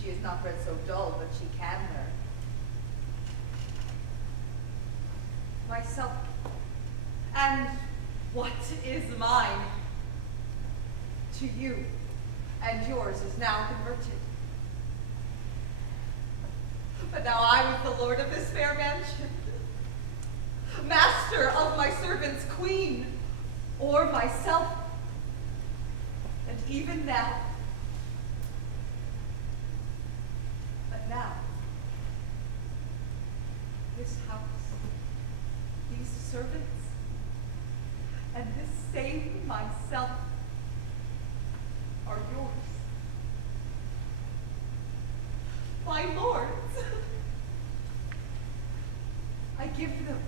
She is not bred so dull, but she can learn. Myself, and what is mine to you and yours is now converted. But now I was the lord of this fair mansion, master of my servants' queen, or myself. And even now, but now, this house, these servants, and this same myself are yours. My lords, I give them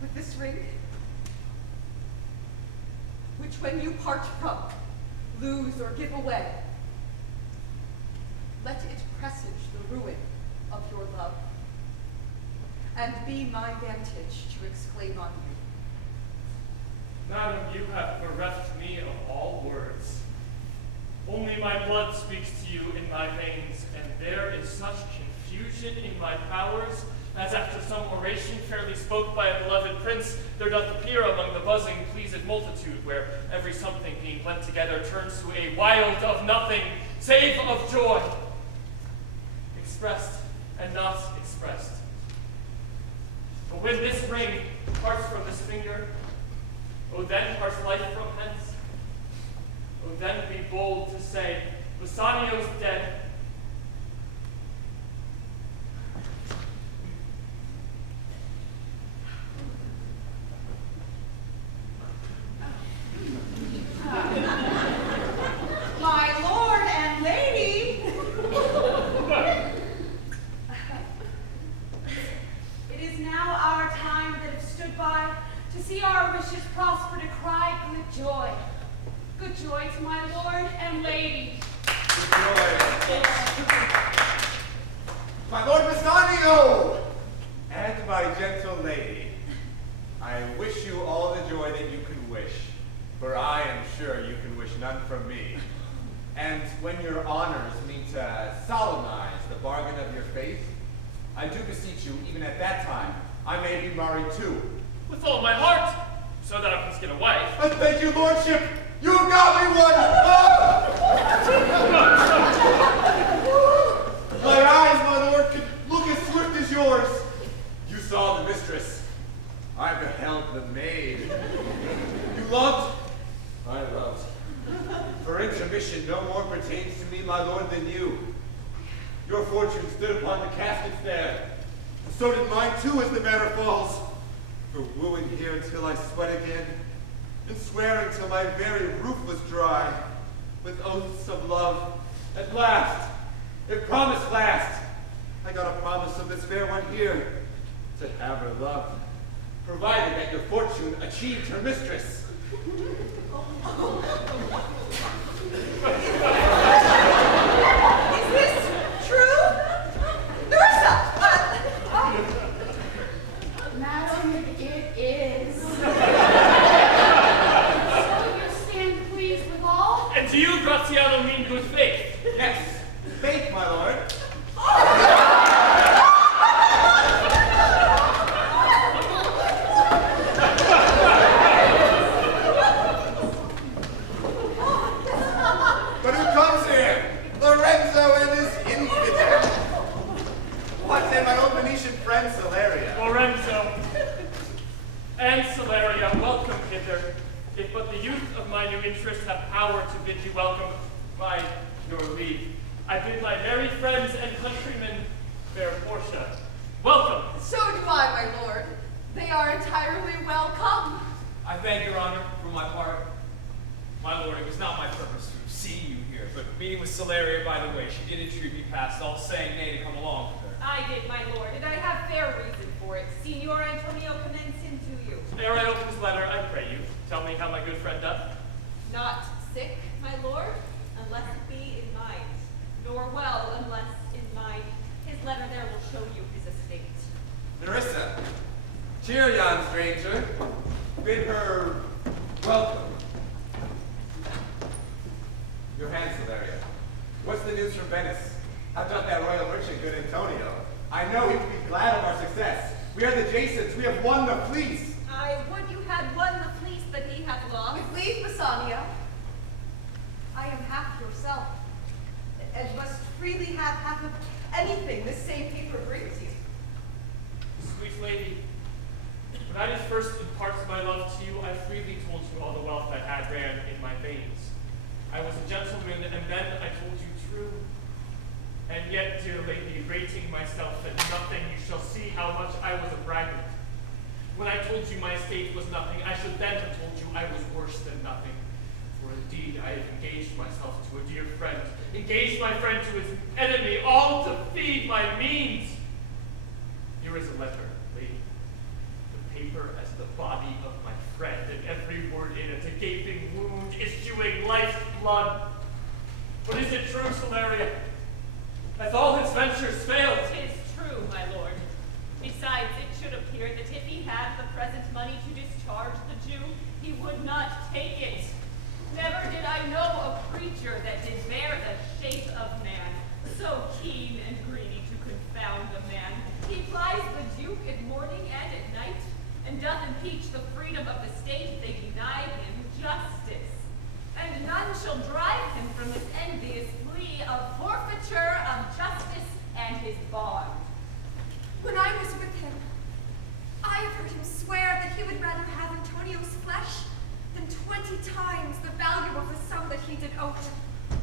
with this ring, which when you part from, lose or give away, let it presage the ruin of your love, and be my vantage to exclaim on you. Madam, you have bereft me of all words. Only my blood speaks to you in my veins, and there is such confusion in my powers, as after some oration fairly spoke by a beloved prince, there doth appear among the buzzing pleased multitude, where every something being blent together turns to a wild of nothing, save of joy, expressed and not expressed. But when this ring parts from this finger, O then parts life from hence. O then be bold to say, Bassanio's dead. My lord and lady! It is now our time that have stood by to see our wishes prosper, to cry good joy. Good joy to my lord and lady. Good joy. My lord Bassanio and my gentle lady, I wish you all the joy that you can wish, for I am sure you can wish none from me. And when your honors meet to solemnize the bargain of your faith, I do beseech you, even at that time, I may be married too. With all my heart, so that I can get a wife. I thank your lordship. You have got me one. My eyes, my lord, could look as swift as yours. You saw the mistress. I beheld the maid. You loved. I loved. For intermission no more pertains to me, my lord, than you. Your fortune stood upon the caskets there. And so did mine too, as the matter falls. For wooing here until I sweat again, and swearing till my very roof was dry, with oaths of love. At last, if promise last, I got a promise of this fair one here, to have her love, provided that your fortune achieved her mistress. Is this true? Nerissa! Madam, it is. So you stand pleased with all? And do you, Graziano, mean good faith? Yes, faith, my lord. But who comes here? Lorenzo and his infidel. What, and my old Venetian friend, Celeria. Lorenzo and Celeria, welcome hither. If but the youth of my new interest have power to bid you welcome, by your leave, I bid my merry friends and countrymen, fair Portia, welcome. So do I, my lord. They are entirely welcome. I beg your honor for my part. My lord, it was not my purpose to see you here, but meeting with Celeria by the way, she did entreat me past all saying nay to come along with her. I did, my lord, and I have fair reason for it. Signor Antonio commends him to you. Ere I open his letter, I pray you, tell me how my good friend doth. Not sick, my lord, unless it be in mind, nor well unless in mind. His letter there will show you his estate. Nerissa, cheer yon stranger. Bid her welcome. Your hand, Celeria. the news from Venice? How doth that royal merchant, good Antonio? I know he would be glad of our success. We are the Jasons. We have won the fleece. I would you had won the fleece, but he hath lost. With leave, Bassanio, I am half yourself, and must freely have half of anything this same paper brings you. Sweet lady, when I did first impart my love to you, I freely told you all the wealth I had ran in my veins. I was a gentleman, and then I told you true. And yet, dear lady, rating myself at nothing, you shall see how much I was a braggart. When I told you my estate was nothing, I should then have told you I was worse than nothing. For indeed, I have engaged myself to a dear friend, engaged my friend to his enemy, all to feed my means. Here is a letter, lady. The paper as the body of my friend, and every word in it a gaping wound, issuing life's blood. But is it true, Celeria? Hath all his ventures failed? 'Tis true, my lord. Besides, it should appear that if he had the present money to discharge the Jew, he would not take it. Never did I know a creature that did bear the shape of man, so keen and greedy to confound a man. He plies the Duke at morning and at night, and doth impeach the freedom of the state if they deny him justice. And none shall drive him from his envious plea of forfeiture of justice and his bond. When I was with him, I have heard him swear that he would rather have Antonio's flesh than 20 times the value of the sum that he did owe him.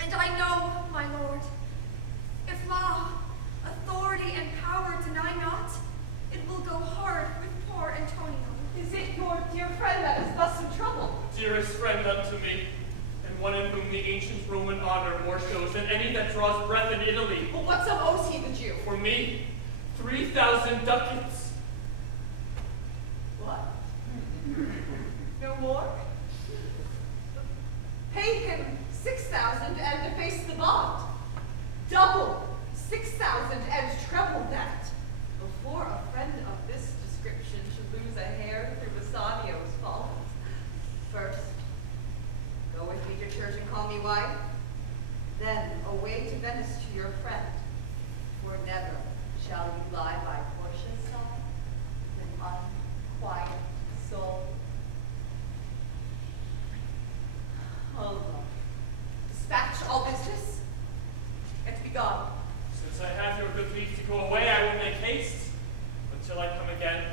And I know, my lord, if law, authority, and power deny not, it will go hard with poor Antonio. Is it your dear friend that is thus in trouble? Dearest friend unto me, and one in whom the ancient Roman honor more shows than any that draws breath in Italy. Well, what sum owes he the Jew? For me, 3,000 ducats. What? No more? Pay him 6,000 and deface the bond. Double 6,000 and treble that. Before a friend of this description should lose a hair through Bassanio's fault. First, go with me to church and call me wife. Then away to Venice to your friend. For never shall you lie by Portia's side with unquiet soul. Oh, Lord. Dispatch all business and be gone. Since I have your good leave to go away, I will make haste. Until I come again,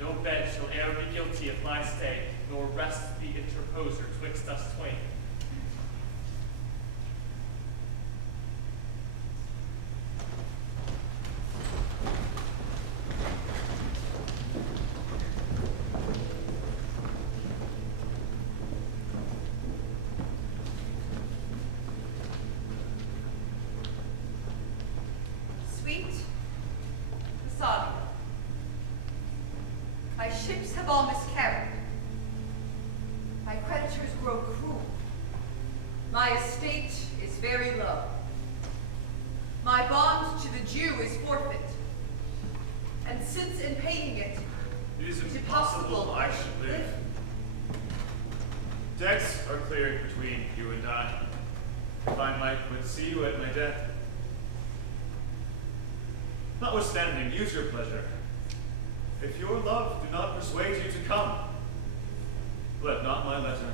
no bed shall e'er be guilty of my stay, nor rest the interposer twixt us twain. Sweet Bassanio, my ships have all miscarried. My creditors grow cruel. My estate is very low. My bond to the Jew is forfeit. And since in paying it, It is impossible I should live. Debts are cleared between you and I. If I might but see you at my death. Notwithstanding, use your pleasure. If your love do not persuade you to come, let not my letter.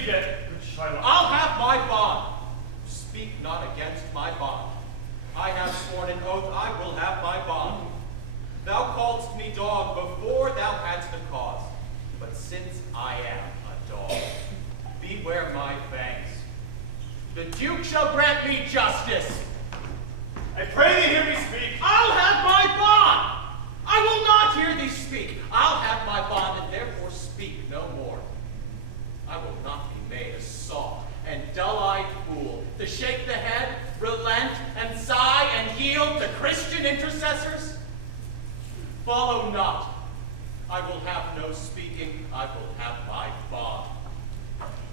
speak yet, good Shylock. I'll have my bond. Speak not against my bond. I have sworn an oath I will have my bond. Thou calledst me dog before thou hadst a cause. But since I am a dog, beware my fangs. The Duke shall grant me justice. I pray thee hear me speak. I'll have my bond. I will not hear thee speak. I'll have my bond and therefore speak no more. I will not be made a soft and dull-eyed fool to shake the head, relent, and sigh and yield to Christian intercessors. Follow not. I will have no speaking. I will have my bond.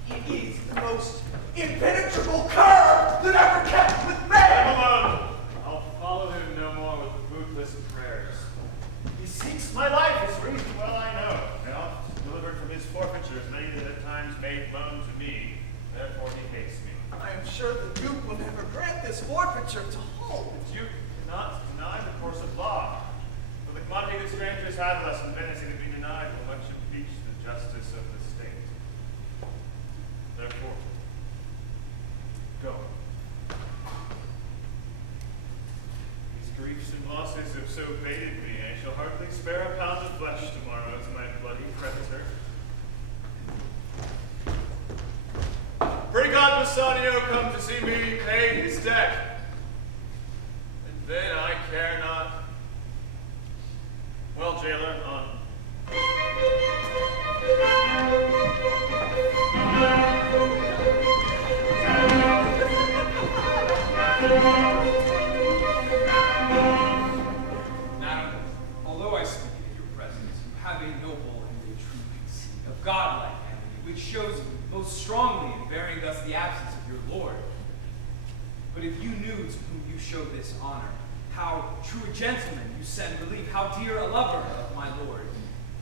It is the most impenetrable cur that ever kept with Let him man. alone. I'll follow him no more with bootless prayers. He seeks my life, his reason well I know, and oft delivered from his forfeitures many that at times made moan to me. Therefore he hates me. I am sure the Duke will never grant this forfeiture to hold. The Duke cannot deny the course of law. For the commodity that strangers have less in Venice can be denied will much impeach the justice of the state. Therefore, go. These griefs and losses have so baited me, I shall hardly spare a pound of flesh tomorrow to my bloody creditor. Pray God Bassanio come to see me pay his debt. And then I care not. Well, jailer, on. Madam, although I speak in your presence, you have a noble and a true conceit of godlike envy, which shows most strongly in bearing thus the absence of your lord. But if you knew to whom you show this honor, how true a gentleman you send relief, how dear a lover of my lord,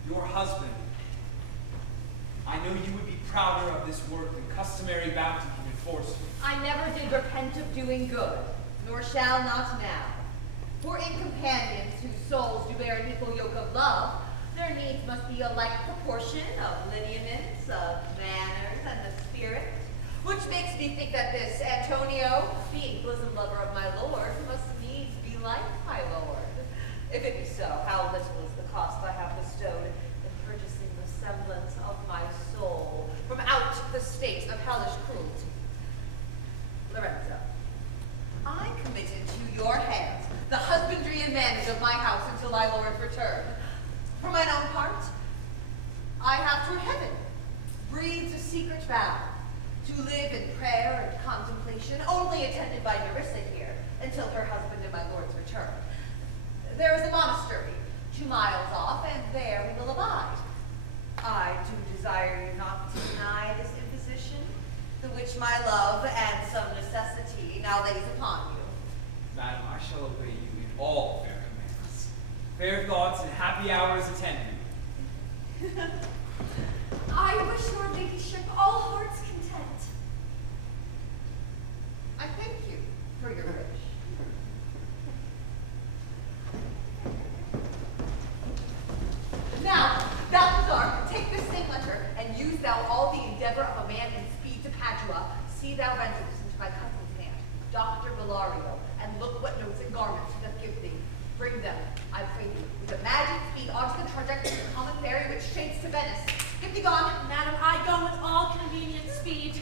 your husband, I know you would be prouder of this work than customary bounty can enforce. I never did repent of doing good, nor shall not now. For in companions whose souls do bear an equal yoke of love, there needs must be a like proportion of lineaments, of manners, and of spirit, which makes me think that this Antonio, being bosom lover of my lord, must needs be like my lord. If it be so, how little is the cost I have bestowed in purchasing the semblance of my soul from out the state of hellish cruelty. Lorenzo, I committed to your hands the husbandry and manage of my house until my lord's return. For mine own part, I have toward heaven breathed a secret vow to live in prayer and contemplation, only attended by Nerissa here, until her husband and my lord's return. There is a monastery 2 miles off, and there we will abide. I do desire you not to deny this imposition, the which my love and some necessity now lays upon you. Madam, I shall obey you in all fair commands. Fair thoughts and happy hours attend you. I wish your ladyship all heart's content. I thank you for your wish. Now, thou Czar, take this same letter, and use thou all the endeavor of a man in speed to Padua. See thou render this into my cousin's hand, Dr. Bellario, and look what notes and garments he doth give thee. Bring them, I pray thee, with a magic speed onto the trajectory of the common ferry which shades to Venice. Get thee gone. Madam, I go with all convenient speed.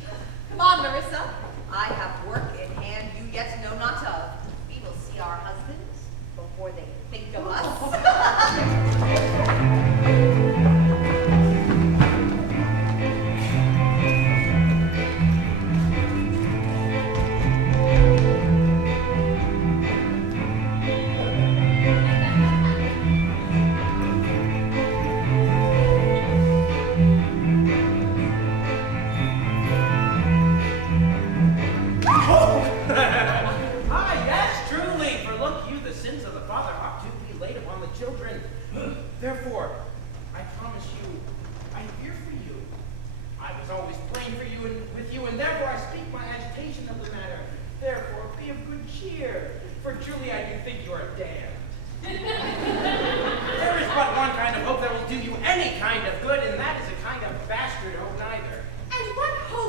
Come on, Nerissa. I have work in hand you yet know not of. We will see our husbands before they think of us. Ah, yes, truly, for look you, the sins of the father ought to be laid upon the children. Therefore, I promise you, I fear for you. I was always plain for you and with you, and therefore I speak my agitation of the matter. Therefore, be of good cheer, for truly I do think you are damned. There is but one kind of hope that will do you any kind of good, and that is a kind of bastard hope neither. And what hope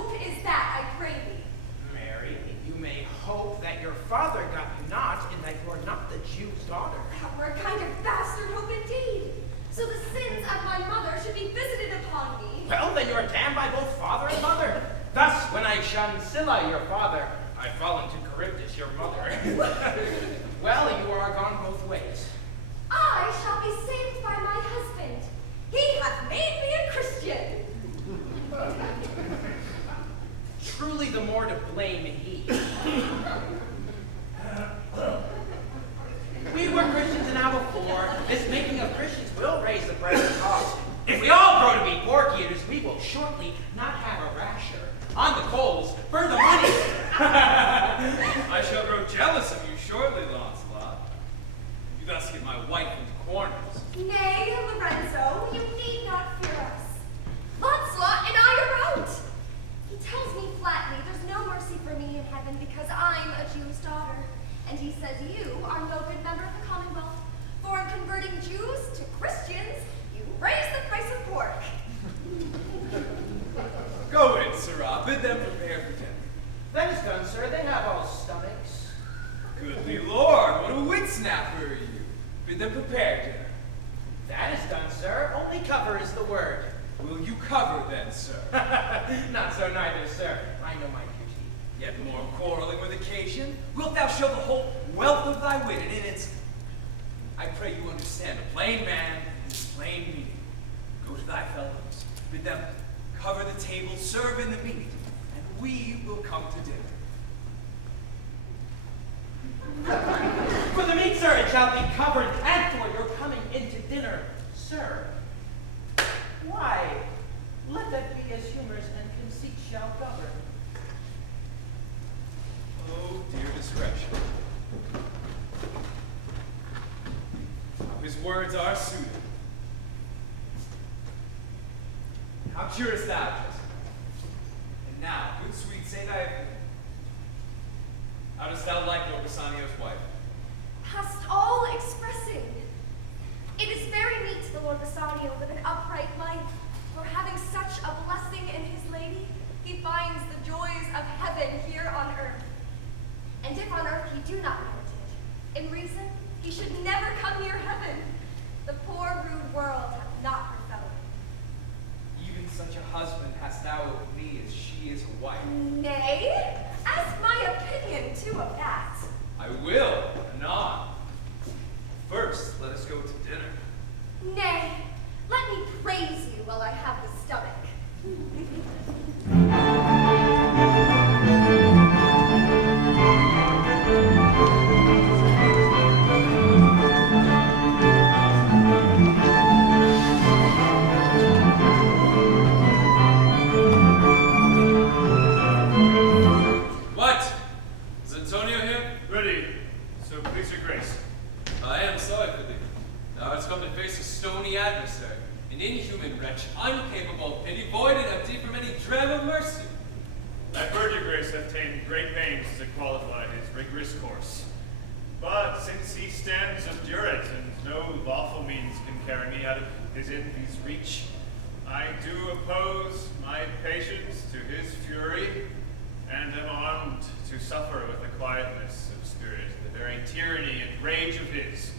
shunned Scylla, your father. I fall into Charybdis, your mother. Well, you are gone both ways. I shall be saved by my husband. He hath made me a Christian. Truly the more to blame he. We were Christians and now before. This making of Christians will raise the present cost. If we all grow to be pork eaters, we will shortly not have a rasher on the coals for the money. I shall grow jealous of you shortly, Lancelot. You thus get my wife into corners. Nay, Lorenzo, you need not fear us. Lancelot and I are out. He tells me flatly there's no mercy for me in heaven because I'm a Jew's daughter. And he says you are no good member of the Commonwealth. For in converting Jews to Christians, you raise the price of pork. Go in, sirrah. Bid them prepare for dinner. That is done, sir. They have all stomachs. Goodly Lord, what a wit snapper are you. Bid them prepare dinner. That is done, sir. Only cover is the word. Will you cover then, sir? Not so neither, sir. I know my duty. Yet more quarreling with occasion? Wilt thou show the whole wealth of thy wit, and in its... I pray you understand, a plain man and his plain meaning. Go to thy fellows, bid them cover the table, serve in the meat, and we will come to dinner. For the meat, sir, it shall be covered, and for your coming into dinner, sir. Why, let that be as humors and conceit shall govern. Oh, dear discretion. How his words are suited. How curest thou, Jessica? And now, good sweet, say thy opinion. How dost thou like Lord Bassanio's wife? Past all expressing. It is very meet the Lord Bassanio live an upright life, for having such a blessing in his lady, he finds the joys of heaven here on earth. And if on earth he do not merit it, in reason, he should never come near heaven. The poor rude world hath not her fellow. Even such a husband hast thou of me as she is a wife. Nay, ask my opinion too of that. I will, anon. First, let us go to dinner. Nay, let me praise you while I have the stomach. What? Is Antonio here? Ready. So please your grace. I am sorry for thee. Thou hast come to face a stony adversary, an inhuman wretch, incapable of pity, void and empty from any dread of mercy. I've heard your grace hath taken great pains to qualify his rigorous course. But since he stands obdurate, and no lawful means can carry me out of his envy's reach, I do oppose my patience to his fury, and am armed to suffer with the quietness of spirit, the very tyranny and rage of his.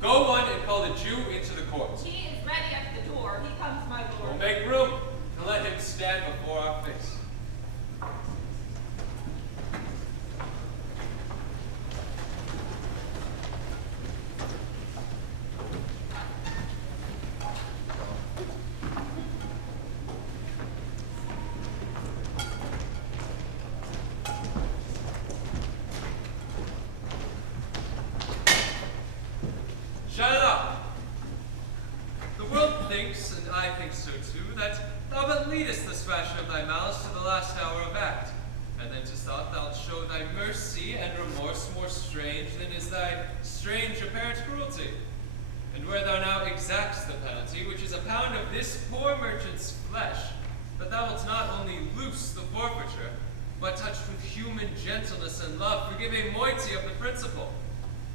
Go on and call the Jew into the court. He is ready at the door. He comes, my We'll lord. make room and let him stand before our face. Shut up! The world thinks, and I think so too, that thou but leadest this fashion of thy malice to the last hour of act, and then 'tis thought thou'lt show thy mercy and remorse more strange than is thy strange apparent cruelty. And where thou now exacts the penalty, which is a pound of this poor merchant's flesh, but thou wilt not only loose the forfeiture, but touched with human gentleness and love, forgive a moiety of the principal,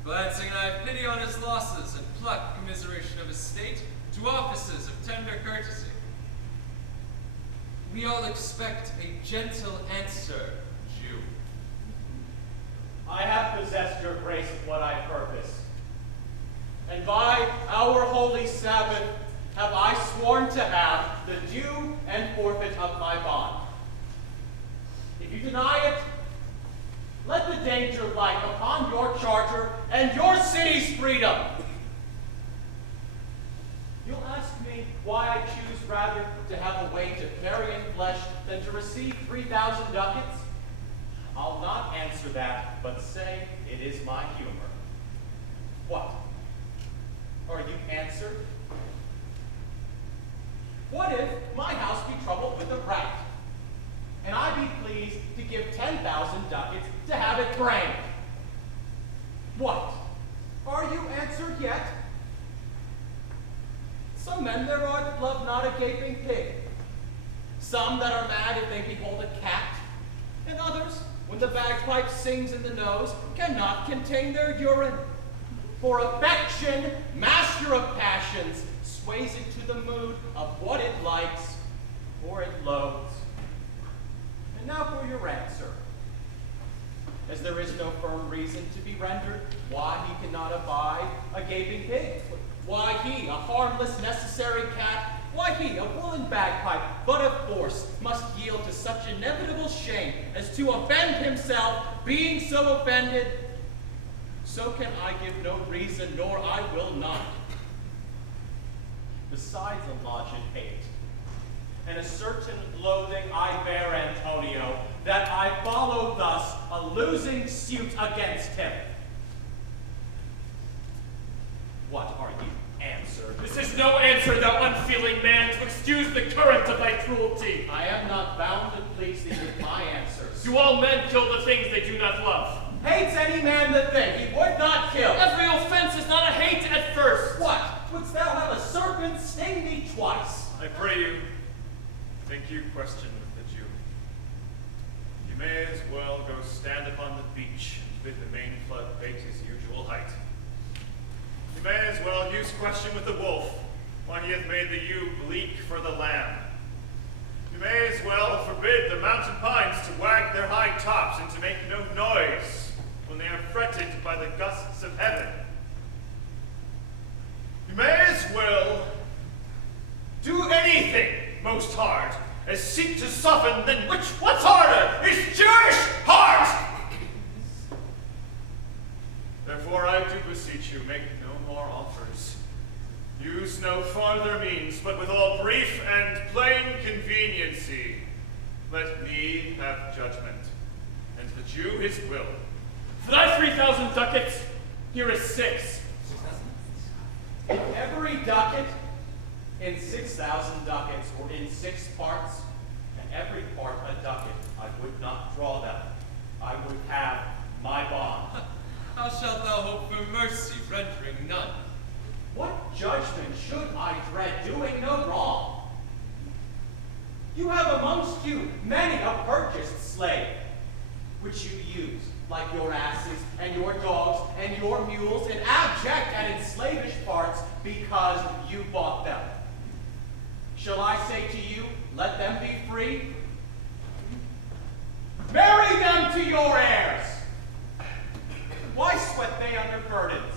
glancing an eye of pity on his losses, and pluck commiseration of his state to offices of tender courtesy. We all expect a gentle answer, Jew. I have possessed your grace of what I purpose. And by our holy Sabbath have I sworn to have the due and forfeit of my bond. If danger light upon your charger and your city's freedom. You'll ask me why I choose rather to have a wage of carrion flesh than to receive 3,000 ducats? I'll not answer that, but say it is my humor. What? Are you answered? What if my house be troubled with a rat, and I be pleased to give 10,000 ducats to have it brained? What? Are you answered yet? Some men there are that love not a gaping pig, some that are mad if they behold a cat, and others, when the bagpipe sings in the nose, cannot contain their urine. For affection, master of passions, sways it to the mood of what it likes or it loathes. And now for your answer. As there is no firm reason to be rendered why he cannot abide a gaping pig, why he, a harmless necessary cat, why he, a woolen bagpipe, but of force, must yield to such inevitable shame as to offend himself, being so offended, so can I give no reason, nor I will not. Besides a lodged hate, and a certain loathing I bear Antonio, that I follow thus a losing suit against him. What are you? Answer. This is no answer, thou unfeeling man, to excuse the current of thy cruelty. I am not bound to please thee with my answers. Do all men kill the things they do not love? Hates any man the thing he would not kill. Every offense is not a hate at first. What? Wouldst thou have a serpent sting thee twice? I pray you, think you question with the Jew. You may as well go stand upon the beach and bid the main flood bait his usual height. You may as well use question with the wolf, when he hath made the ewe bleak for the lamb. You may as well forbid the mountain pines to wag their high tops and to make no noise when they are fretted by the gusts of heaven. You may as well do anything most hard as seek to soften than which what's harder is Jewish heart. Therefore I do beseech you, make no more offers. Use no farther means, but with all brief and plain conveniency. Let me have judgment, and the Jew his will. For thy 3,000 ducats, here is 6. In every ducat, in 6,000 ducats, or in 6 parts, and every part a ducat, I would not draw them. I would have my bond. How shalt thou hope for mercy, rendering none? What judgment should I dread, doing no wrong? You have amongst you many a purchased slave, which you use, like your asses and your dogs and your mules, in abject and in slavish parts, because you bought them. Shall I say to you, let them be free? Marry them to your heirs! Why sweat they under burdens?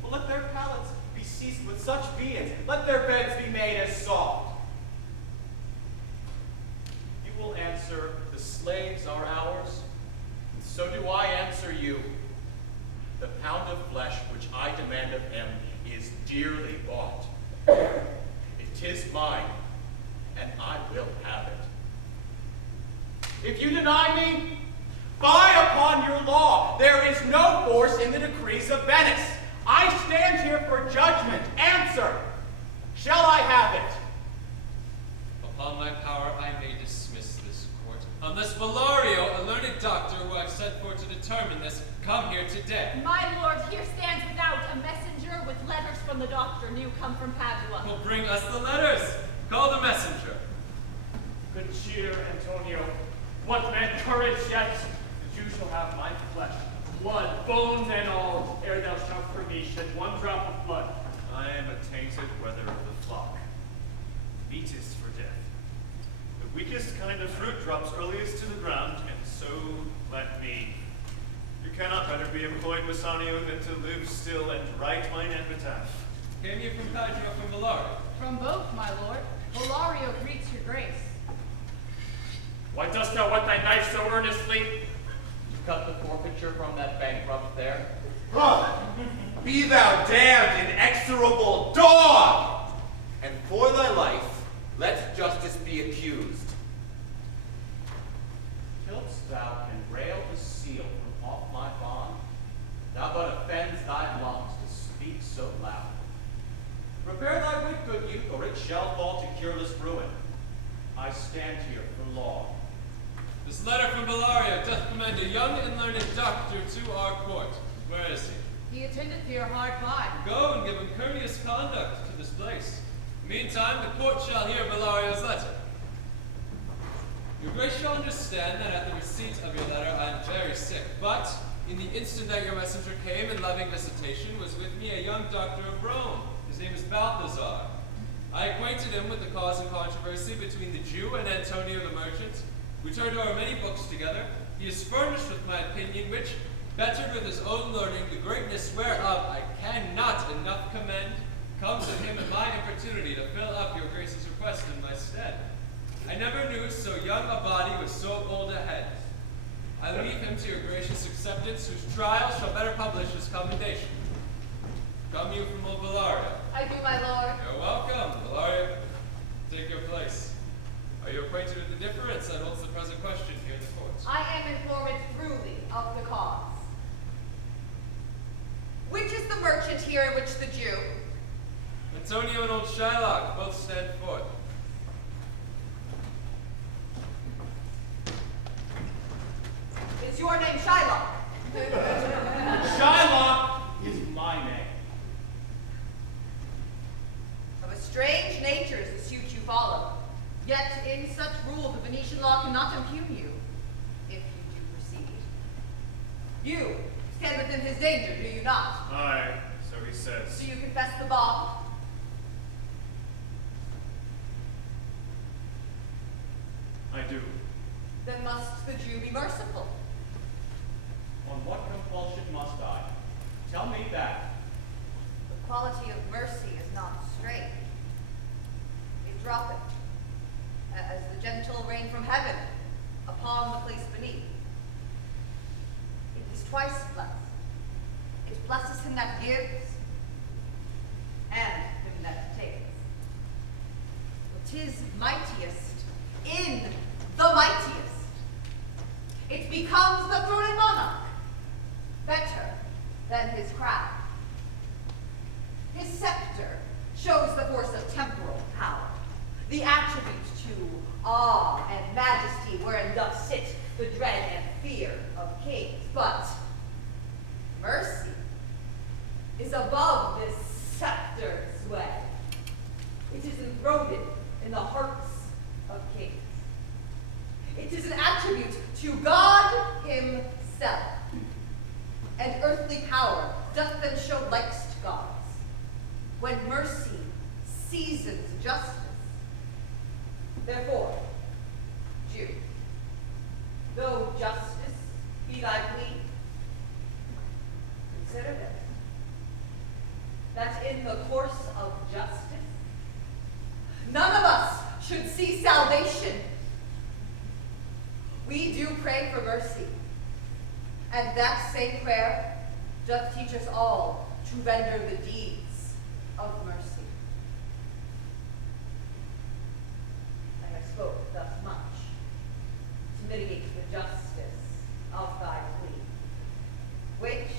Well, let their palates be seized with such viands. Let their beds be made as soft. You will answer, the slaves are ours. And so do I answer you. The pound of flesh which I demand of him is dearly bought. It is mine, and I will have it. If you deny me, fie upon your law. There is no force in the decrees of Venice. I stand here for judgment. Answer. Shall I have it? Upon my power I may dismiss this court, unless Valario, a learned doctor who I've sent for to determine this, come here today. My lord, here stands without a messenger with letters from the doctor new come from Padua. Well, bring us the letters. Call the messenger. Good cheer, Antonio. Want man courage yet? The Jew shall have my flesh, blood, bones and all, ere thou shalt for me shed one drop of blood. I am a tainted wether of the flock, meetest for death. The weakest kind of fruit drops earliest to the ground, and so let me. You cannot better be employed, Bassanio, than to live still and write mine epitaph. Came you from Padua or from Valario? From both, my lord. Hilario greets your grace. Why dost thou whet thy knife so earnestly? cut the forfeiture from that bankrupt there? Be thou damned, inexorable dog! And for thy life, let justice be accused. Tilt'st thou can rail the seal from off my bond, thou but offends thy lungs to speak so loud. Prepare thy wit, good youth, or it shall fall to cureless ruin. I stand here for law. This letter from Bellario doth commend a young and learned doctor to our court. Where is he? He attendeth here hard by. Go and give him courteous conduct to this place. Meantime, the court shall hear Bellario's letter. Your grace shall understand that at the receipt of your letter I am very sick, but in the instant that your messenger came in loving visitation was with me a young doctor of Rome. His name is Balthazar. I acquainted him with the cause and controversy between the Jew and Antonio the merchant. We turned over many books together. He is furnished with my opinion, which, bettered with his own learning, the greatness whereof I cannot enough commend, comes of him in my importunity to fill up your grace's request in my stead. I never knew so young a body with so old a head. I leave him to your gracious acceptance, whose trial shall better publish his commendation. Come you from old Bellario? I do, my lord. You're welcome, Bellario. Take your place. Are you acquainted with the difference that holds the present question here in the court? I am informed truly of the cause. Which is the merchant here and which the Jew? Antonio and old Shylock both stand forth. Is your name Shylock? Shylock is my name. Of a strange nature is the suit you follow. Yet in such rule the Venetian law cannot impugn you, if you do proceed. You stand within his danger, do you not? Aye, so he says. Do you confess the bond? I do. Then must the Jew be merciful. On what compulsion must I? Tell me that. The quality of mercy is not strange. It droppeth, as the gentle rain from heaven, upon the place beneath. It is twice blessed. It blesses him that gives, and him that takes. It is mightiest in the mightiest. It becomes the throning monarch better than his crown. His scepter shows the force of temporal power, the attribute to awe and majesty wherein doth sit the dread and fear of kings. But mercy is above this scepter's sway. It is enthroned in the hearts of kings. It is an attribute to God himself. And earthly power doth then show likes to gods, when mercy seasons justice. Therefore, Jew, though justice be thy plea, consider this, that in the course of justice, none of us should see salvation. We do pray for mercy, and that same prayer doth teach us all to render the deeds of mercy. I have spoke thus much to mitigate the justice of thy plea, which,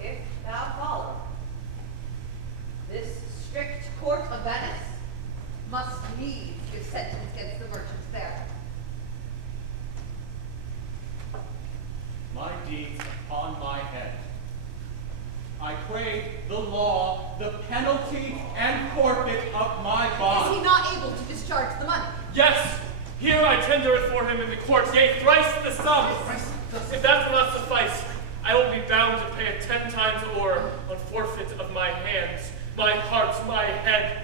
if thou follow, this strict court of Venice must needs give sentence against the merchants there. My deeds upon my head. I crave the law, the penalty and forfeit of my bond. Is he not able to discharge the money? Yes, here I tender it for him in the court, yea, thrice the sum. If that will not suffice, I will be bound to pay it 10 times o'er on forfeit of my hands, my heart, my head.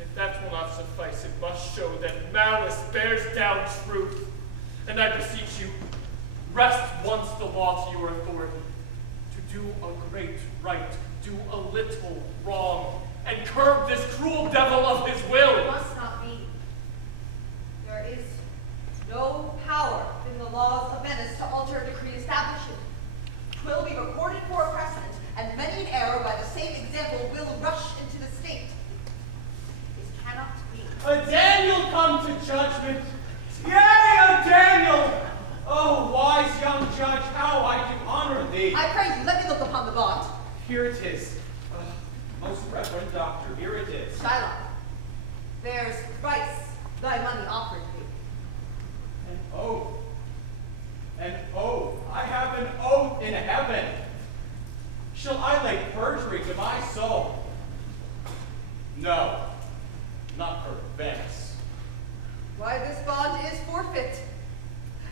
If that will not suffice, it must show that malice bears down truth. And I beseech you, rest once the law to your authority, to do a great right, do a little wrong, and curb this cruel devil of his will. It must not be. There is no power in the laws of Venice to alter Daniel come to judgment. Yea, O Daniel! Oh, wise young judge, how I do honor thee. I pray you, let me look upon the bond. Here it is. Most reverend doctor, here it is. Shylock, there's thrice thy money offered thee. An oath. An oath. I have an oath in heaven. Shall I lay perjury to my soul? No, not for Venice. Why, this bond is forfeit.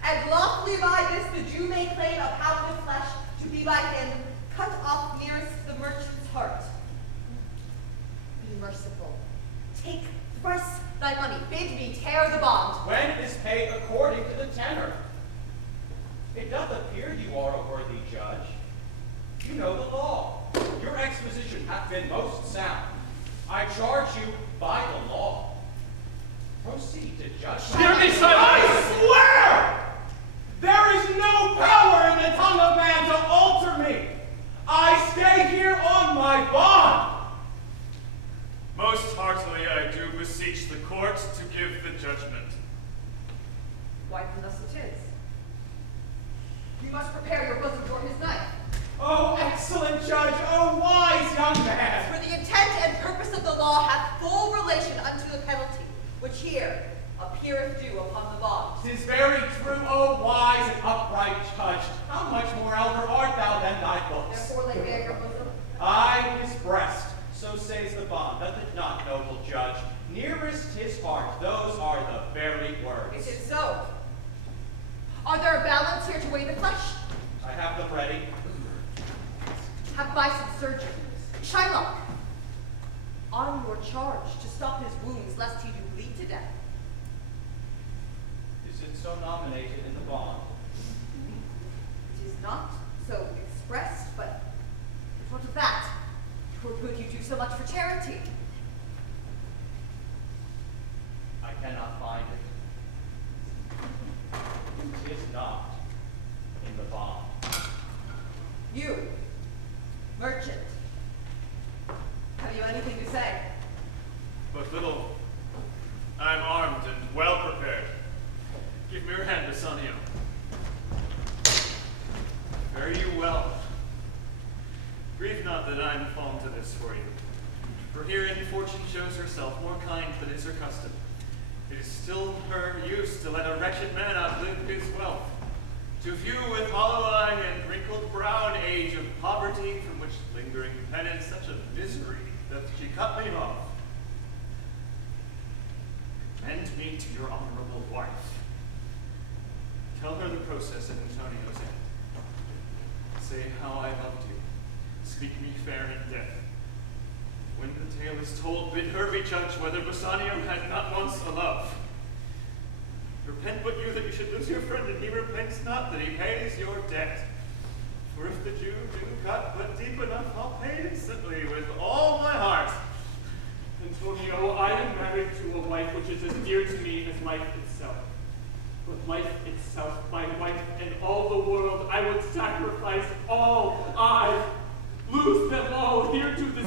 And lawfully by this the Jew may claim a pound of flesh to be by him cut off nearest the merchant's heart. Be merciful. Take thrice thy money. Bid me tear the bond. When is paid according to the tenor? It doth appear you are a worthy judge. You know the law. Your exposition hath been most sound. I charge you by the law. Proceed to judge. Hear me, silence! I swear! There is no power in the tongue of man to alter me. I stay here on my bond. Most heartily I do beseech the court to give the judgment. Why then thus it is? You must prepare your bosom for his knife. Oh, excellent judge, oh, wise young man. For the intent and purpose of the law hath full relation unto the penalty, which here appeareth due upon the bond. 'Tis very true, O wise and upright judge. How much more elder art thou than thy books? Therefore lay bare your bosom. I his breast, so says the bond, doth it not, noble judge? Nearest his heart, those are the very words. It is so. Are there a balance here to weigh the flesh? I have them ready. Have by some surgeon. Shylock, on your charge to stop his wounds lest he do bleed to death. Is it so nominated in the bond? It is not so expressed, but what of that? For could you do so much for charity? I cannot find it. It is not in the bond. You, merchant, have you anything to say? But little. I'm armed and well prepared. Give me your hand, Bassanio. Fare you well. Grieve not that I am fallen to this for you. For herein fortune shows herself more kind than is her custom. It is still her use to let a wretched man outlive his wealth, to view with hollow eye and wrinkled brow an age of poverty from which lingering penance such a misery that she cut me off. Commend me to your honorable wife. Tell her the process of Antonio's end. Say how I loved you. Speak me fair in death. When the tale is told, bid her be judge whether Bassanio had not once a love. Repent but you that you should lose your friend, and he repents not that he pays your debt. For if the Jew do cut but deep enough, I'll pay instantly with all my heart. Antonio, I am married to a wife which is as dear to me as life itself. With life itself, my wife, and all the world, I would sacrifice all. I lose them all here to the